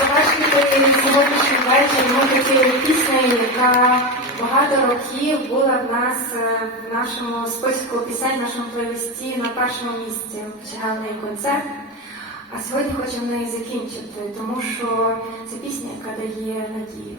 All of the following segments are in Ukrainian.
завершити сьогоднішній вечір ми хотіли піснею, яка багато років була в нас е, в нашому списку пісень, в нашому плейлисті на першому місці. Чекав концерт. А сьогодні хочемо неї закінчити, тому що це пісня, яка дає надію.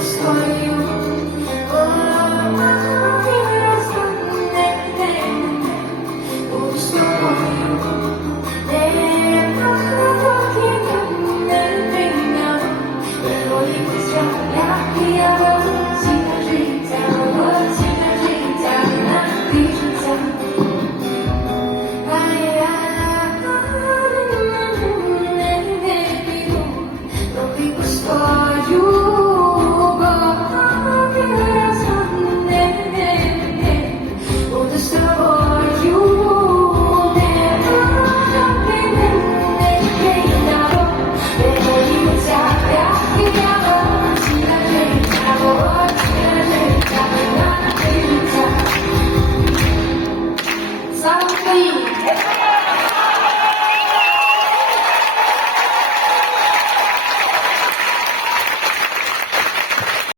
for you.